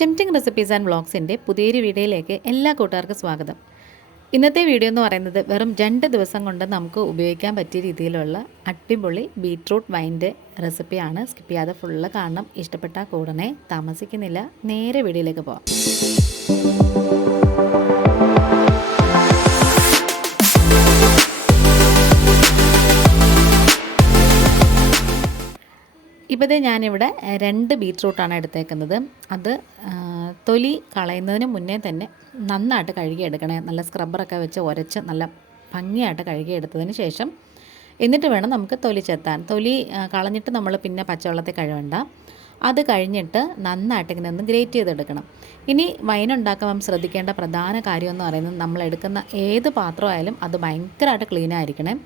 Tempting recipes and വ്ളോഗ്സിൻ്റെ പുതിയൊരു വീഡിയോയിലേക്ക് എല്ലാ കൂട്ടുകാർക്കും സ്വാഗതം. ഇന്നത്തെ വീഡിയോ എന്ന് പറയുന്നത് വെറും 2 ദിവസം കൊണ്ട് നമുക്ക് ഉപയോഗിക്കാൻ പറ്റിയ രീതിയിലുള്ള അടിപൊളി ബീട്രൂട്ട് വൈൻ്റെ റെസിപ്പിയാണ്. സ്കിപ്പ് ചെയ്യാതെ ഫുള്ള് കാണണം. ഇഷ്ടപ്പെട്ടാൽ കൂടണേ. താമസിക്കുന്നില്ല, നേരെ വീഡിയോയിലേക്ക് പോകാം. ഇപ്പോൾ ഞാനിവിടെ 2 ബീറ്റ്റൂട്ടാണ് എടുത്തേക്കുന്നത്. അത് തൊലി കളയുന്നതിന് മുന്നേ തന്നെ നന്നായിട്ട് കഴുകിയെടുക്കണേ. നല്ല സ്ക്രബ്ബറൊക്കെ വെച്ച് ഉരച്ച് നല്ല ഭംഗിയായിട്ട് കഴുകിയെടുത്തതിന് ശേഷം എന്നിട്ട് വേണം നമുക്ക് തൊലി ചെത്താൻ. തൊലി കളഞ്ഞിട്ട് നമ്മൾ പിന്നെ പച്ചവെള്ളത്തിൽ കഴുകണ്ട. അത് കഴിഞ്ഞിട്ട് നന്നായിട്ട് ഇങ്ങനെ ഒന്ന് ഗ്രേറ്റ് ചെയ്തെടുക്കണം. ഇനി വൈൻ ഉണ്ടാക്കുമ്പം ശ്രദ്ധിക്കേണ്ട പ്രധാന കാര്യം എന്ന് പറയുന്നത് നമ്മൾ എടുക്കുന്ന ഏത് പാത്രമായാലും അത് ഭയങ്കരമായിട്ട് ക്ലീൻ ആയിരിക്കണേ.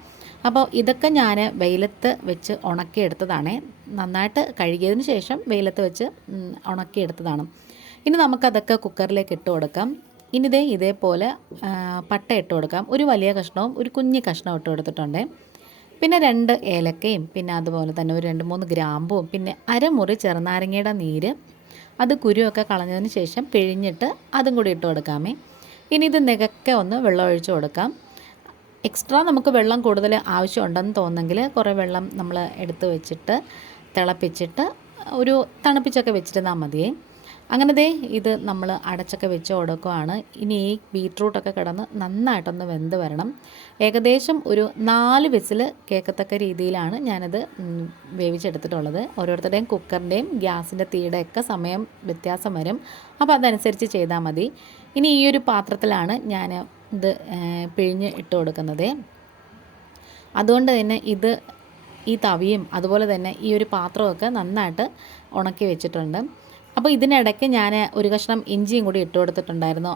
അപ്പോൾ ഇതൊക്കെ ഞാൻ വെയിലത്ത് വെച്ച് ഉണക്കിയെടുത്തതാണ്. നന്നായിട്ട് കഴുകിയതിന് ശേഷം വെയിലത്ത് വെച്ച് ഉണക്കിയെടുത്തതാണ്. ഇനി നമുക്കതൊക്കെ കുക്കറിലേക്ക് ഇട്ട് കൊടുക്കാം. ഇനി ഇതേപോലെ പട്ട ഇട്ട് കൊടുക്കാം. ഒരു വലിയ കഷ്ണവും ഒരു കുഞ്ഞു കഷ്ണവും ഇട്ട് കൊടുത്തിട്ടുണ്ട്. പിന്നെ 2 ഏലക്കയും പിന്നെ അതുപോലെ തന്നെ ഒരു 2-3 ഗ്രാമ്പും പിന്നെ അരമുറി ചെറുനാരങ്ങയുടെ നീര്, അത് കുരുവൊക്കെ കളഞ്ഞതിന് ശേഷം പിഴിഞ്ഞിട്ട് അതും കൂടി ഇട്ട് കൊടുക്കാമേ. ഇനി ഇത് നികക്കെ ഒന്ന് വെള്ളം ഒഴിച്ച് കൊടുക്കാം. എക്സ്ട്രാ നമുക്ക് വെള്ളം കൂടുതൽ ആവശ്യമുണ്ടെന്ന് തോന്നുന്നെങ്കിൽ കുറേ വെള്ളം നമ്മൾ എടുത്ത് വെച്ചിട്ട് തിളപ്പിച്ചിട്ട് ഒരു തണുപ്പിച്ചൊക്കെ വെച്ചിരുന്നാൽ മതിയേ. അങ്ങനെ ഇത് നമ്മൾ അടച്ചൊക്കെ വെച്ച് കൊടുക്കുകയാണ്. ഇനി ഈ ബീട്രൂട്ടൊക്കെ കിടന്ന് നന്നായിട്ടൊന്ന് വെന്ത് വരണം. ഏകദേശം ഒരു 4 വിസിൽ കേൾക്കത്തക്ക രീതിയിലാണ് ഞാനത് വേവിച്ചെടുത്തിട്ടുള്ളത്. ഓരോരുത്തരുടെയും കുക്കറിൻ്റെയും ഗ്യാസിൻ്റെ തീയുടെയൊക്കെ സമയം വ്യത്യാസം വരും. അപ്പോൾ അതനുസരിച്ച് ചെയ്താൽ മതി. ഇനി ഈ ഒരു പാത്രത്തിലാണ് ഞാൻ ഇത് പിഴിഞ്ഞ് ഇട്ട് കൊടുക്കുന്നത്. അതുകൊണ്ട് തന്നെ ഈ തവിയും അതുപോലെ തന്നെ ഈ ഒരു പാത്രമൊക്കെ നന്നായിട്ട് ഉണക്കി വെച്ചിട്ടുണ്ട്. അപ്പോൾ ഇതിനിടയ്ക്ക് ഞാൻ ഒരു കഷ്ണം ഇഞ്ചിയും കൂടി ഇട്ട് കൊടുത്തിട്ടുണ്ടായിരുന്നു.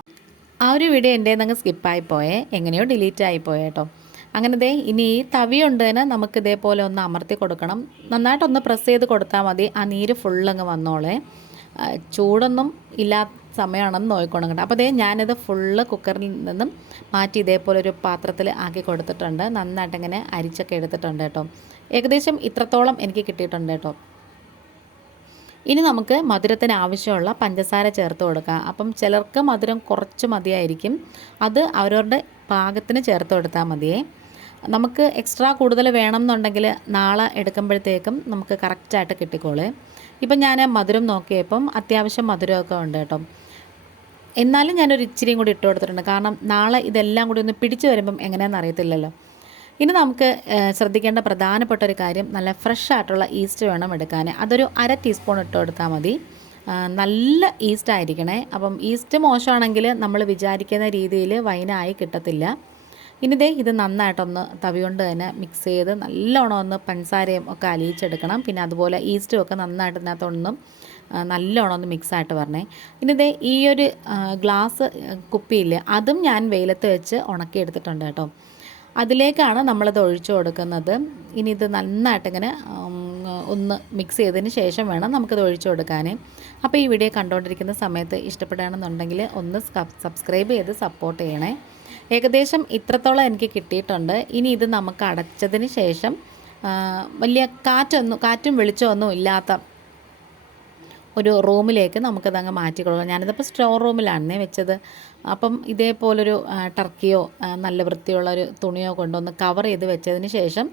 ആ ഒരു വീഡിയോ എൻ്റെ അങ്ങ് സ്കിപ്പായിപ്പോയേ, എങ്ങനെയോ ഡിലീറ്റ് ആയിപ്പോയേ കേട്ടോ. അങ്ങനെ ഇനി ഈ തവി കൊണ്ട് തന്നെ നമുക്ക് ഇതേപോലെ ഒന്ന് അമർത്തി കൊടുക്കണം. നന്നായിട്ടൊന്ന് പ്രസ് ചെയ്ത് കൊടുത്താൽ മതി. ആ നീര് ഫുള്ളങ്ങ് വന്നോളേ. ചൂടൊന്നും ഇല്ലാത്ത സമയമാണെന്ന് നോക്കിക്കോണം കേട്ടോ. അപ്പോൾ ഞാനിത് ഫുള്ള് കുക്കറിൽ നിന്നും മാറ്റി ഇതേപോലെ ഒരു പാത്രത്തിൽ ആക്കി കൊടുത്തിട്ടുണ്ട്. നന്നായിട്ട് ഇങ്ങനെ അരിച്ചൊക്കെ എടുത്തിട്ടുണ്ട് കേട്ടോ. ഏകദേശം ഇത്രത്തോളം എനിക്ക് കിട്ടിയിട്ടുണ്ട് കേട്ടോ. ഇനി നമുക്ക് മധുരത്തിന് ആവശ്യമുള്ള പഞ്ചസാര ചേർത്ത് കൊടുക്കാം. അപ്പം ചിലർക്ക് മധുരം കുറച്ച് മതിയായിരിക്കും. അത് അവരവരുടെ പാകത്തിന് ചേർത്ത് കൊടുത്താൽ മതിയേ. നമുക്ക് എക്സ്ട്രാ കൂടുതൽ വേണം എന്നുണ്ടെങ്കിൽ നാളെ എടുക്കുമ്പോഴത്തേക്കും നമുക്ക് കറക്റ്റായിട്ട് കിട്ടിക്കോളേ. ഇപ്പം ഞാൻ മധുരം നോക്കിയപ്പം അത്യാവശ്യം മധുരമൊക്കെ ഉണ്ട് കേട്ടോ. എന്നാലും ഞാനൊരു ഇച്ചിരിയും കൂടി ഇട്ട് കൊടുത്തിട്ടുണ്ട്. കാരണം നാളെ ഇതെല്ലാം കൂടി ഒന്ന് പിടിച്ച് വരുമ്പം എങ്ങനെയാണെന്ന് അറിയത്തില്ലല്ലോ. ഇനി നമുക്ക് ശ്രദ്ധിക്കേണ്ട പ്രധാനപ്പെട്ട ഒരു കാര്യം, നല്ല ഫ്രഷ് ആയിട്ടുള്ള ഈസ്റ്റ് വേണം എടുക്കാൻ. അതൊരു 1/2 ടീസ്പൂൺ ഇട്ട് കൊടുത്താൽ മതി. നല്ല ഈസ്റ്റ് ആയിരിക്കണേ. അപ്പം ഈസ്റ്റ് മോശമാണെങ്കിൽ നമ്മൾ വിചാരിക്കുന്ന രീതിയിൽ വൈനായി കിട്ടത്തില്ല. ഇനി ഇത് നന്നായിട്ടൊന്ന് തവി കൊണ്ട് തന്നെ മിക്സ് ചെയ്ത് നല്ലോണം ഒന്ന് പഞ്ചസാരയും ഒക്കെ അലിയിച്ചെടുക്കണം. പിന്നെ അതുപോലെ ഈസ്റ്റും ഒക്കെ നന്നായിട്ട് ഇതിനകത്തൊന്നും നല്ലോണം ഒന്ന് മിക്സായിട്ട് വരണേ. ഇനി ഈ ഒരു ഗ്ലാസ് കുപ്പിയില്ലേ, അതും ഞാൻ വെയിലത്ത് വെച്ച് ഉണക്കിയെടുത്തിട്ടുണ്ട് കേട്ടോ. അതിലേക്കാണ് നമ്മളത് ഒഴിച്ചു കൊടുക്കുന്നത്. ഇനി ഇത് നന്നായിട്ടിങ്ങനെ ഒന്ന് മിക്സ് ചെയ്തതിന് ശേഷം വേണം നമുക്കിത് ഒഴിച്ചു കൊടുക്കാൻ. അപ്പോൾ ഈ വീഡിയോ കണ്ടുകൊണ്ടിരിക്കുന്ന സമയത്ത് ഇഷ്ടപ്പെടുകയാണെന്നുണ്ടെങ്കിൽ ഒന്ന് സബ്സ്ക്രൈബ് ചെയ്ത് സപ്പോർട്ട് ചെയ്യണേ. ഏകദേശം ഇത്രത്തോളം എനിക്ക് കിട്ടിയിട്ടുണ്ട്. ഇനി ഇത് നമുക്ക് അടച്ചതിന് ശേഷം വലിയ കാറ്റും വെളിച്ചമൊന്നും ഇല്ലാത്ത ഒരു റൂമിലേക്ക് നമുക്കതങ്ങ് മാറ്റി കൊടുക്കാം. ഞാനിതിപ്പോൾ സ്റ്റോർ റൂമിലാണ് വെച്ചത്. അപ്പം ഇതേപോലൊരു ടർക്കിയോ നല്ല വൃത്തിയുള്ളൊരു തുണിയോ കൊണ്ടൊന്ന് കവർ ചെയ്ത് വെച്ചതിന് ശേഷം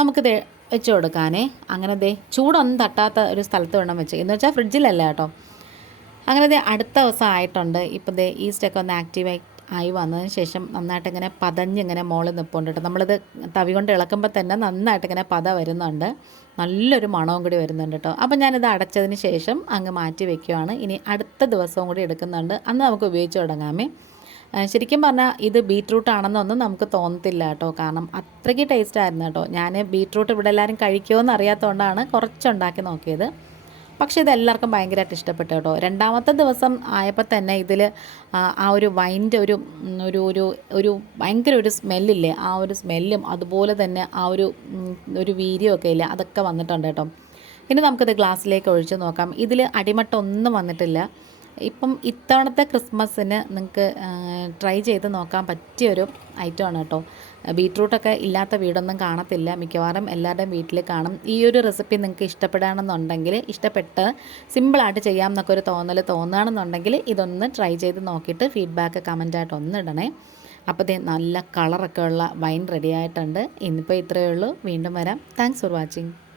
നമുക്കിത് വെച്ച് കൊടുക്കാനേ. അങ്ങനെ ചൂടൊന്നും തട്ടാത്ത ഒരു സ്ഥലത്ത് വേണം വെച്ച്, എന്ന് വെച്ചാൽ ഫ്രിഡ്ജിലല്ല കേട്ടോ. അങ്ങനെ അടുത്ത ദിവസം ആയിട്ടുണ്ട്. ഇപ്പോൾ ഈസ്റ്റൊക്കെ ഒന്ന് ആയി വന്നതിന് ശേഷം നന്നായിട്ടിങ്ങനെ പതഞ്ഞിങ്ങനെ മുകളിൽ നിൽപ്പുണ്ട് കേട്ടോ. നമ്മളിത് തവി കൊണ്ട് ഇളക്കുമ്പോൾ തന്നെ നന്നായിട്ടിങ്ങനെ പത വരുന്നുണ്ട്. നല്ലൊരു മണവും കൂടി വരുന്നുണ്ട് കേട്ടോ. അപ്പോൾ ഞാനിത് അടച്ചതിന് ശേഷം അങ്ങ് മാറ്റി വയ്ക്കുവാണ്. ഇനി അടുത്ത ദിവസവും കൂടി എടുക്കുന്നുണ്ട്. അന്ന് നമുക്ക് ഉപയോഗിച്ച് തുടങ്ങാമേ. ശരിക്കും പറഞ്ഞാൽ ഇത് ബീട്രൂട്ട് ആണെന്നൊന്നും നമുക്ക് തോന്നത്തില്ല കേട്ടോ. കാരണം അത്രയ്ക്ക് ടേസ്റ്റായിരുന്നു കേട്ടോ. ഞാൻ ബീട്രൂട്ട് ഇവിടെ എല്ലാവരും കഴിക്കുമോ അറിയാത്തതുകൊണ്ടാണ് കുറച്ചുണ്ടാക്കി നോക്കിയത്. പക്ഷേ ഇതെല്ലാവർക്കും ഭയങ്കരമായിട്ട് ഇഷ്ടപ്പെട്ടു കേട്ടോ. 2ാമത്തെ ദിവസം ആയപ്പോൾ തന്നെ ഇതിൽ ആ ഒരു വൈൻ്റെ ഒരു ഭയങ്കര ഒരു സ്മെല്ലില്ലേ, ആ ഒരു സ്മെല്ലും അതുപോലെ തന്നെ ആ ഒരു വീര്യമൊക്കെ ഇല്ലേ, അതൊക്കെ വന്നിട്ടുണ്ട് കേട്ടോ. ഇനി നമുക്കിത് ഗ്ലാസ്സിലേക്ക് ഒഴിച്ച് നോക്കാം. ഇതിൽ അടിമട്ടൊന്നും വന്നിട്ടില്ല. ഇപ്പം ഇത്തവണത്തെ ക്രിസ്മസിന് നിങ്ങൾക്ക് ട്രൈ ചെയ്ത് നോക്കാൻ പറ്റിയൊരു ഐറ്റമാണ് കേട്ടോ. ബീറ്റ്റൂട്ടൊക്കെ ഇല്ലാത്ത വീടൊന്നും കാണത്തില്ല, മിക്കവാറും എല്ലാവരുടെയും വീട്ടിൽ കാണും. ഈ ഒരു റെസിപ്പി നിങ്ങൾക്ക് ഇഷ്ടപ്പെടുകയാണെന്നുണ്ടെങ്കിൽ, ഇഷ്ടപ്പെട്ട് സിമ്പിളായിട്ട് ചെയ്യാം എന്നൊക്കെ ഒരു തോന്നുകയാണെന്നുണ്ടെങ്കിൽ ഇതൊന്ന് ട്രൈ ചെയ്ത് നോക്കിയിട്ട് ഫീഡ്ബാക്ക് കമൻറ്റായിട്ട് ഒന്ന് ഇടണേ. അപ്പോൾ ഇത് നല്ല കളറൊക്കെ ഉള്ള വൈൻ റെഡി ആയിട്ടുണ്ട്. ഇന്നിപ്പോൾ ഇത്രയേ ഉള്ളൂ. വീണ്ടും വരാം. Thanks for watching.